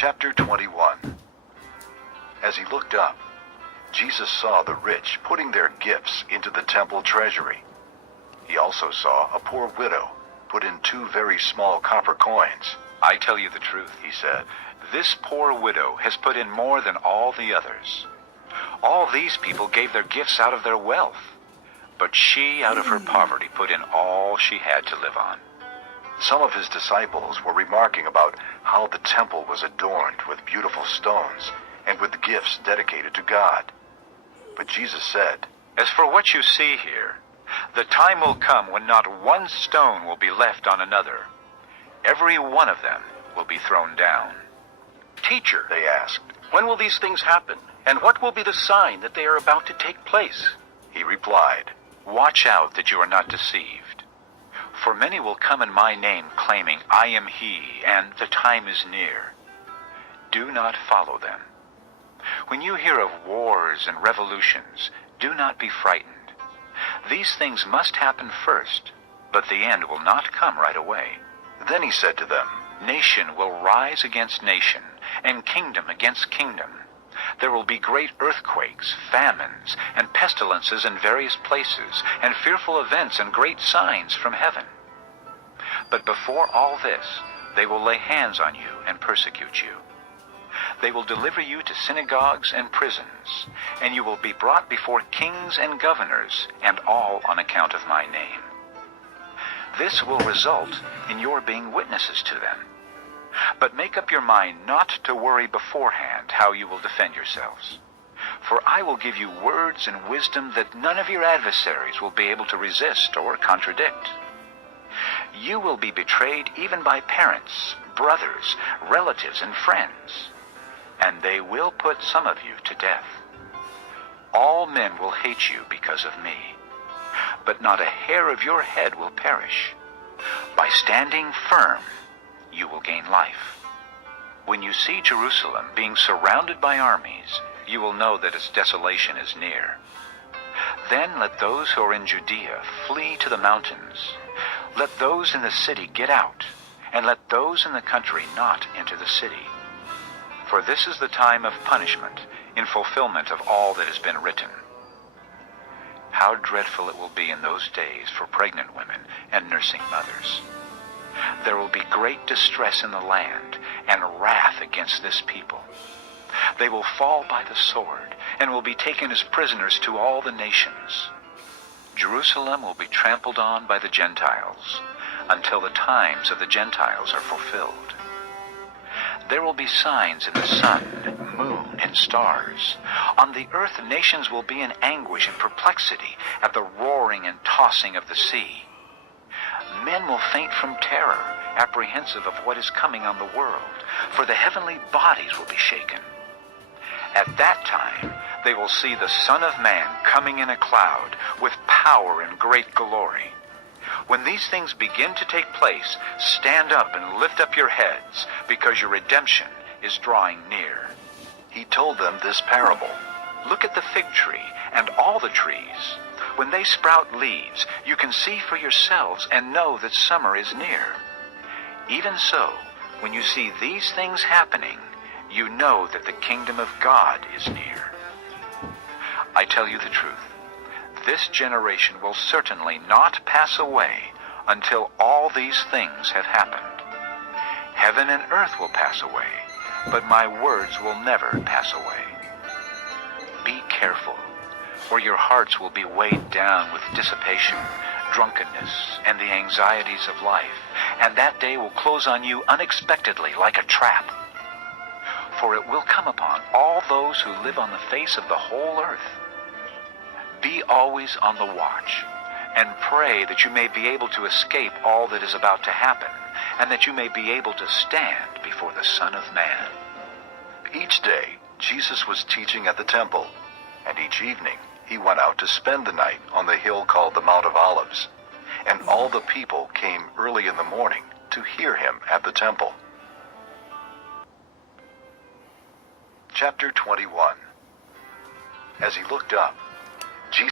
Chapter 21. As he looked up, Jesus saw the rich putting their gifts into the temple treasury. He also saw a poor widow put in 2 very small copper coins. I tell you the truth, he said, this poor widow has put in more than all the others. All these people gave their gifts out of their wealth, but she, out of her poverty, put in all she had to live on. Some of his disciples were remarking about how the temple was adorned with beautiful stones and with gifts dedicated to God. But Jesus said, As for what you see here, the time will come when not one stone will be left on another. Every one of them will be thrown down. Teacher, they asked. when will these things happen? And what will be the sign that they are about to take place? He replied, Watch out that you are not deceived. For many will come in my name, claiming, I am he, and the time is near. Do not follow them. When you hear of wars and revolutions, do not be frightened. These things must happen first, but the end will not come right away. Then he said to them, Nation will rise against nation, and kingdom against kingdom. There will be great earthquakes, famines, and pestilences in various places, and fearful events and great signs from heaven. But before all this, they will lay hands on you and persecute you. They will deliver you to synagogues and prisons, and you will be brought before kings and governors, and all on account of my name. This will result in your being witnesses to them. But make up your mind not to worry beforehand how you will defend yourselves. For I will give you words and wisdom that none of your adversaries will be able to resist or contradict. You will be betrayed even by parents, brothers, relatives, and friends, and they will put some of you to death. All men will hate you because of me, but not a hair of your head will perish. By standing firm, you will gain life. When you see Jerusalem being surrounded by armies, you will know that its desolation is near. Then let those who are in Judea flee to the mountains. Let those in the city get out, and let those in the country not enter the city. For this is the time of punishment, in fulfillment of all that has been written. How dreadful it will be in those days for pregnant women and nursing mothers. There will be great distress in the land, and wrath against this people. They will fall by the sword, and will be taken as prisoners to all the nations. Jerusalem will be trampled on by the Gentiles, until the times of the Gentiles are fulfilled. There will be signs in the sun, moon, and stars. On the earth nations will be in anguish and perplexity at the roaring and tossing of the sea. Men will faint from terror, apprehensive of what is coming on the world, for the heavenly bodies will be shaken. At that time they will see the Son of Man coming in a cloud with power and great glory. When these things begin to take place, stand up and lift up your heads, because your redemption is drawing near. He told them this parable. Look at the fig tree and all the trees. When they sprout leaves, you can see for yourselves and know that summer is near. Even so, when you see these things happening, you know that the kingdom of God is near. I tell you the truth. This generation will certainly not pass away until all these things have happened. Heaven and earth will pass away, but my words will never pass away. Be careful, or your hearts will be weighed down with dissipation, drunkenness, and the anxieties of life, and that day will close on you unexpectedly like a trap. For it will come upon all those who live on the face of the whole earth. Be always on the watch, and pray that you may be able to escape all that is about to happen, and that you may be able to stand before the Son of Man. Each day, Jesus was teaching at the temple, and each evening he went out to spend the night on the hill called the Mount of Olives, and all the people came early in the morning to hear him at the temple. Chapter 21. As he looked up,